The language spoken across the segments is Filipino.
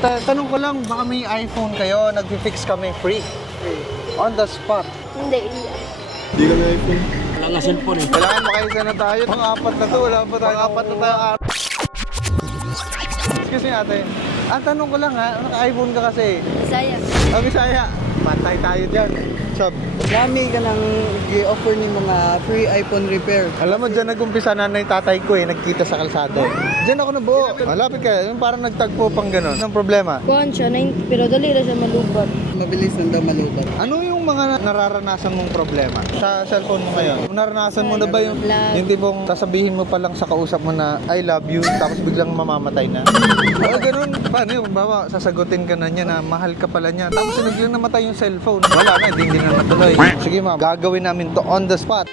Tanong ko lang, baka may iPhone kayo, nag-fix kami free. On the spot. Hindi. Hindi kami iPhone. Wala nga cellphone eh. Kailangan makaisa na tayo. Pang-apat na to, wala pa tayo. Pang-apat na tayo. Excuse me ate. Ang tanong ko lang ha, naka-iPhone ka kasi. Bisaya. Bisaya. Patay tayo dyan. Sab. Marami ka nang i-offer ni mga free iPhone repair. Alam mo, dyan nag-umpisa nanay tatay ko nagkita sa kalsado. Diyan ako nabuo. Malapit ka, yung parang nagtagpo pang gano'n. Anong problema? Kuhan siya, 90, pero dali na siya malubag. Mabilis lang daw malubat. Ano yung mga nararanasan mong problema sa cellphone mo ngayon? Naranasan mo na ba yung tipong sasabihin mo pa lang sa kausap mo na I love you, tapos biglang mamamatay na? O ganun, paano yung bawa, sasagutin ka na niya na mahal ka pala niya, tapos biglang namatay yung cellphone. Wala na, hindi na natuloy. Sige ma'am, gagawin namin to on the spot.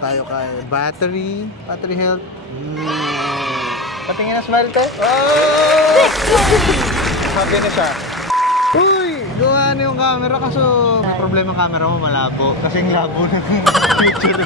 Tayo kay battery health. Patingin na smile to. Oh! Sabi na siya. Uy! Gawa na yung camera kaso may problema camera mo malabo. Kasing labo ng picture.